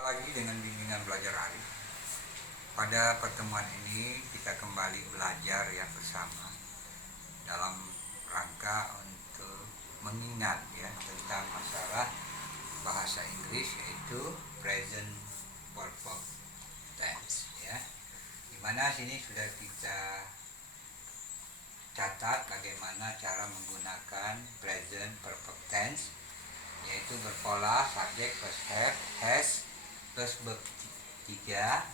Lagi dengan bimbingan belajar Alif. Pada pertemuan ini kita kembali belajar ya bersama dalam rangka untuk mengingat ya tentang masalah bahasa Inggris, yaitu present perfect tense ya. Dimana sini sudah kita catat bagaimana cara menggunakan present perfect tense, yaitu berpola subjek plus have, has plus verb 3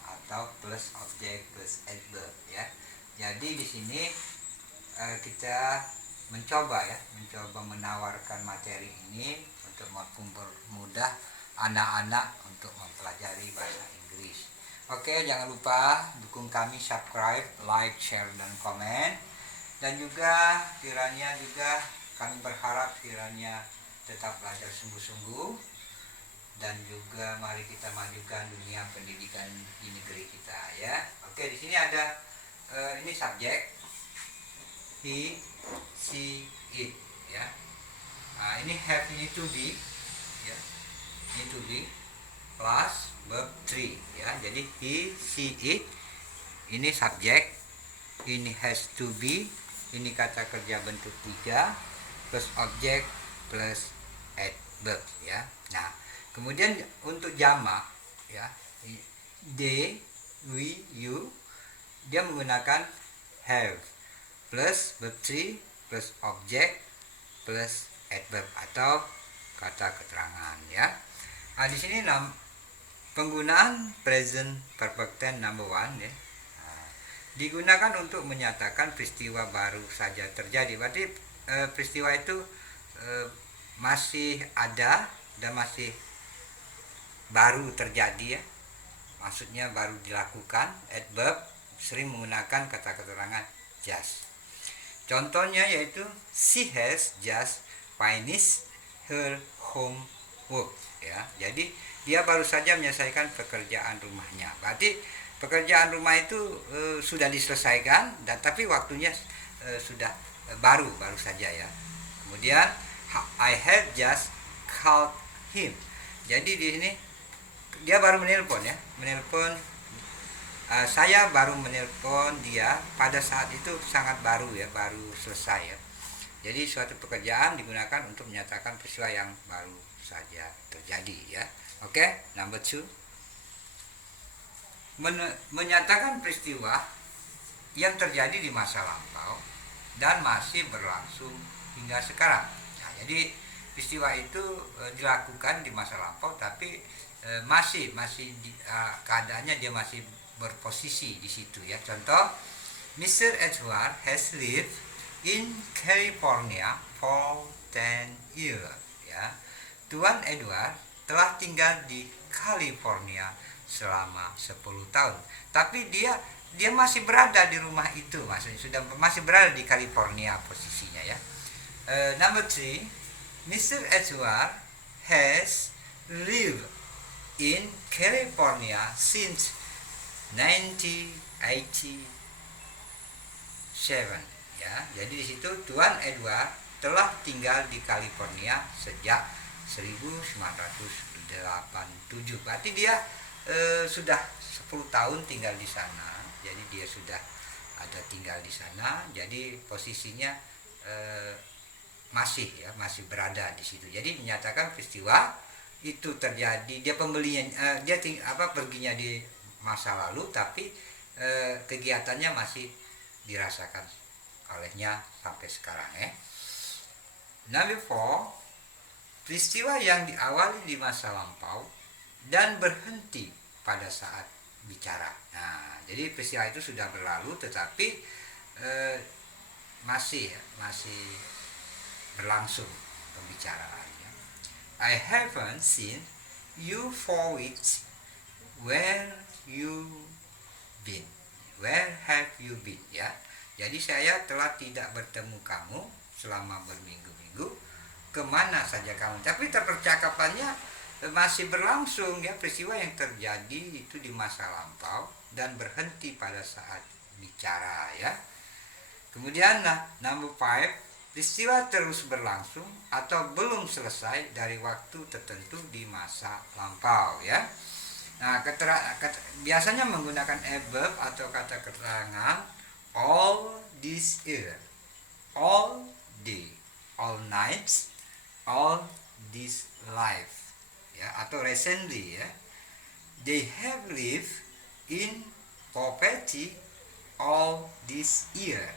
atau plus objek plus adverb ya. Jadi di sini kita mencoba menawarkan materi ini untuk mempermudah anak-anak untuk mempelajari bahasa Inggris. Oke, jangan lupa dukung kami, subscribe, like, share, dan komen. Dan juga kiranya juga kami berharap kiranya tetap belajar sungguh-sungguh, dan juga mari kita majukan dunia pendidikan di negeri kita ya. Oke, di sini ada ini subjek he, she, it ya. Nah, ini have ini to be ya. Ini to be plus verb 3 ya. Jadi he, she, it ini subjek, ini has to be, ini kata kerja bentuk 3 plus objek plus adverb ya. Nah, kemudian untuk jamak ya, they, we, you, dia menggunakan have plus verb 3 plus objek plus adverb atau kata keterangan ya. Nah, di sini penggunaan present perfect tense number 1 ya. Nah, digunakan untuk menyatakan peristiwa baru saja terjadi. Berarti peristiwa itu masih ada dan masih baru terjadi ya, maksudnya baru dilakukan. Adverb sering menggunakan kata keterangan just. Contohnya yaitu she has just finished her homework ya. Jadi dia baru saja menyelesaikan pekerjaan rumahnya. Berarti pekerjaan rumah itu sudah diselesaikan, dan tapi waktunya sudah baru saja ya. Kemudian I have just called him. Jadi di sini dia baru menelpon ya, saya baru menelpon dia pada saat itu sangat baru ya, baru selesai ya. Jadi suatu pekerjaan digunakan untuk menyatakan peristiwa yang baru saja terjadi ya. Oke, number 2. Menyatakan peristiwa yang terjadi di masa lampau dan masih berlangsung hingga sekarang. Nah, jadi peristiwa itu dilakukan di masa lampau, tapi masih keadaannya dia masih berposisi di situ ya. Contoh, Mr. Edward has lived in California for 10 years ya. Tuan Edward telah tinggal di California selama 10 tahun. Tapi dia masih berada di rumah itu, maksudnya masih berada di California posisinya ya. Number 3, Mr. Edward has lived in California since 1987 ya. Jadi di situ Tuan Edward telah tinggal di California sejak 1987. Berarti dia sudah 10 tahun tinggal di sana. Jadi dia sudah ada tinggal di sana. Jadi posisinya masih berada di situ. Jadi menyatakan peristiwa itu terjadi, dia perginya di masa lalu, tapi kegiatannya masih dirasakan olehnya sampai sekarang ya. Number 4, peristiwa yang diawali di masa lampau dan berhenti pada saat bicara. Nah, jadi peristiwa itu sudah berlalu, tetapi masih berlangsung pembicaraannya. I haven't seen you for weeks. Where have you been ya. Jadi saya telah tidak bertemu kamu selama berminggu-minggu. Kemana saja kamu? Tapi percakapannya masih berlangsung ya. Peristiwa yang terjadi itu di masa lampau dan berhenti pada saat bicara ya. Kemudian number 5, peristiwa terus berlangsung atau belum selesai dari waktu tertentu di masa lampau ya. Nah, biasanya menggunakan adverb atau kata keterangan all this year, all day, all nights, all this life, ya, atau recently, ya. They have lived in poverty all this year.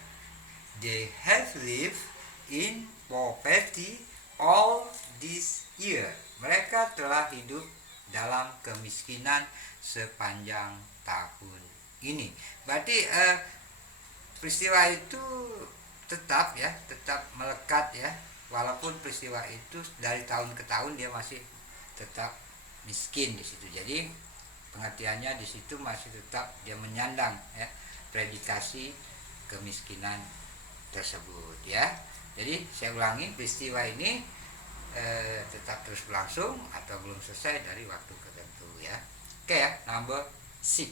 They have lived in poverty all this year. Mereka telah hidup dalam kemiskinan sepanjang tahun ini. Berarti peristiwa itu tetap melekat, ya. Walaupun peristiwa itu dari tahun ke tahun dia masih tetap miskin di situ. Jadi pengertiannya di situ masih tetap dia menyandang, ya, predikasi kemiskinan tersebut, ya. Jadi saya ulangi, peristiwa ini tetap terus berlangsung atau belum selesai dari waktu tertentu, ya. Oke, ya. Number 6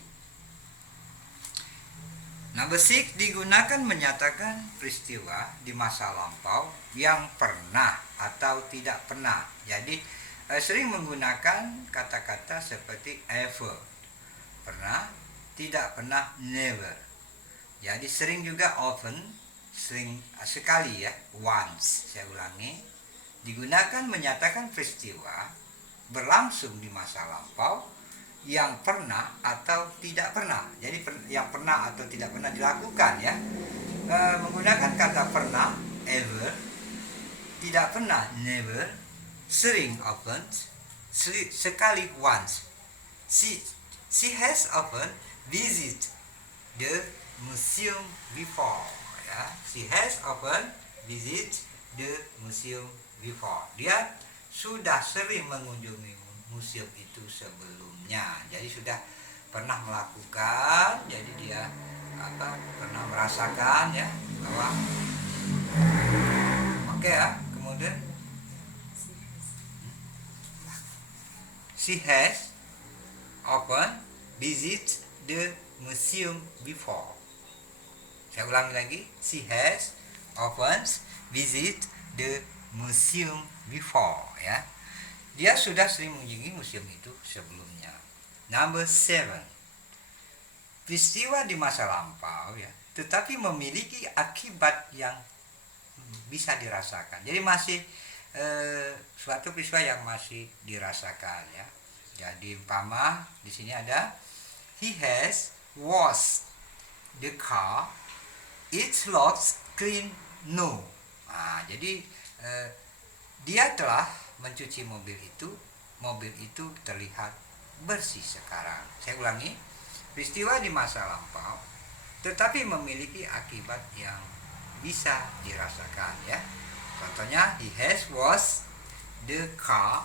digunakan menyatakan peristiwa di masa lampau yang pernah atau tidak pernah. Jadi sering menggunakan kata-kata seperti ever, pernah, tidak pernah, never. Jadi sering juga often, sering sekali, ya, once. Saya ulangi, digunakan menyatakan peristiwa berlangsung di masa lampau yang pernah atau tidak pernah. Jadi yang pernah atau tidak pernah dilakukan, ya. Menggunakan kata pernah, ever, tidak pernah, never, sering, often, sekali, once. She has often visited the museum before, ya. She has often visited the museum before. Dia sudah sering mengunjungi museum itu sebelumnya. Jadi sudah pernah melakukan. Jadi dia pernah merasakan, ya, bahwa oke, ya. Kemudian she has often visited the museum before. Saya ulangi lagi, she has often visited the museum before, ya. Dia sudah sering mengunjungi museum itu sebelumnya. Number 7, peristiwa di masa lampau, ya, tetapi memiliki akibat yang bisa dirasakan. Jadi masih suatu peristiwa yang masih dirasakan, ya. Jadi umpama di sini ada he has washed the car, its locks clean no. Nah, jadi dia telah mencuci mobil itu terlihat bersih sekarang. Saya ulangi, peristiwa di masa lampau tetapi memiliki akibat yang bisa dirasakan, ya. Contohnya, he has washed the car,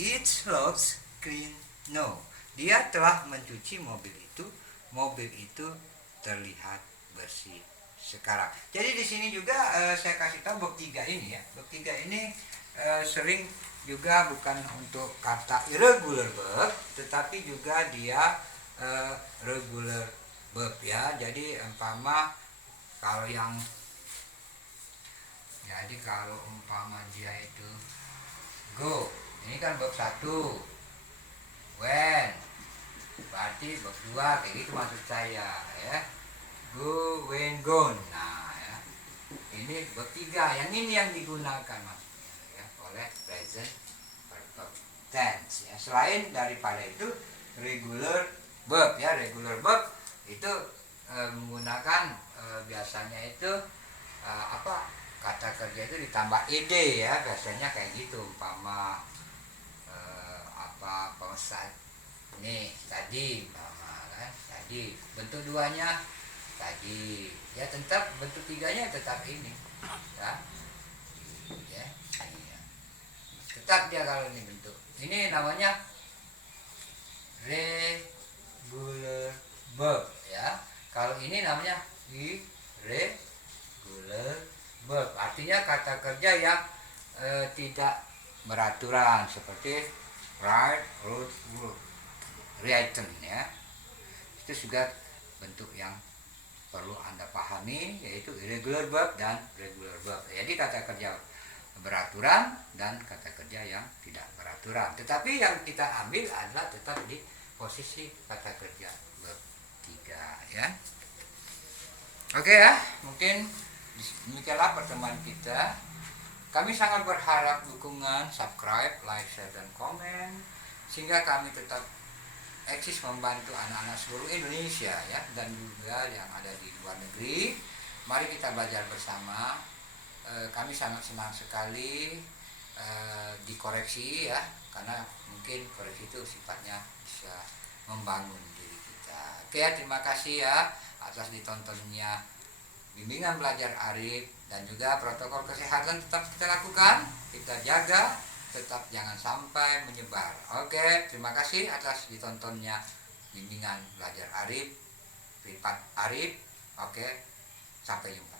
its locks clean no. Dia telah mencuci mobil itu terlihat bersih sekarang. Jadi di sini juga saya kasih tahu bab 3 ini, ya. Bab 3 ini sering juga bukan untuk kata irregular verb, tetapi juga dia regular verb, ya. Jadi umpama kalau umpama dia itu go, ini kan bab 1. When, berarti bab 2, kayak gitu maksud saya, ya. Go, when, gone. Nah, ya. Ini bab 3, yang ini yang digunakan maksudnya, ya, oleh present perfect tense, ya. Selain daripada itu regular verb, ya. Regular verb itu menggunakan biasanya itu kata kerja itu ditambah ed, ya. Biasanya kayak gitu, umpama pemesan nih tadi, umpama kan tadi, bentuk 2-nya tadi, ya, tetap bentuk 3-nya tetap ini, ya. Ya, iya. Tetap dia kalau ini bentuk. Ini namanya regular verb, ya. Kalau ini namanya irregular verb. Artinya kata kerja yang tidak beraturan, seperti write, wrote, written, ya. Itu juga bentuk yang perlu Anda pahami, yaitu irregular verb dan regular verb. Jadi kata kerja beraturan dan kata kerja yang tidak beraturan. Tetapi yang kita ambil adalah tetap di posisi kata kerja verb 3 ya. Oke ya, mungkin demikianlah pertemuan kita. Kami sangat berharap dukungan, subscribe, like, share, dan komen sehingga kami tetap eksis membantu anak-anak seluruh Indonesia ya, dan juga yang ada di luar negeri. Mari kita belajar bersama. Kami sangat senang sekali dikoreksi ya, karena mungkin koreksi itu sifatnya bisa membangun diri kita. Oke ya, terima kasih ya atas ditontonnya bimbingan belajar Arif, dan juga protokol kesehatan tetap kita lakukan, kita jaga, tetap jangan sampai menyebar. Oke, terima kasih atas ditontonnya bimbingan belajar Arif, Privat Arif. Oke, sampai jumpa.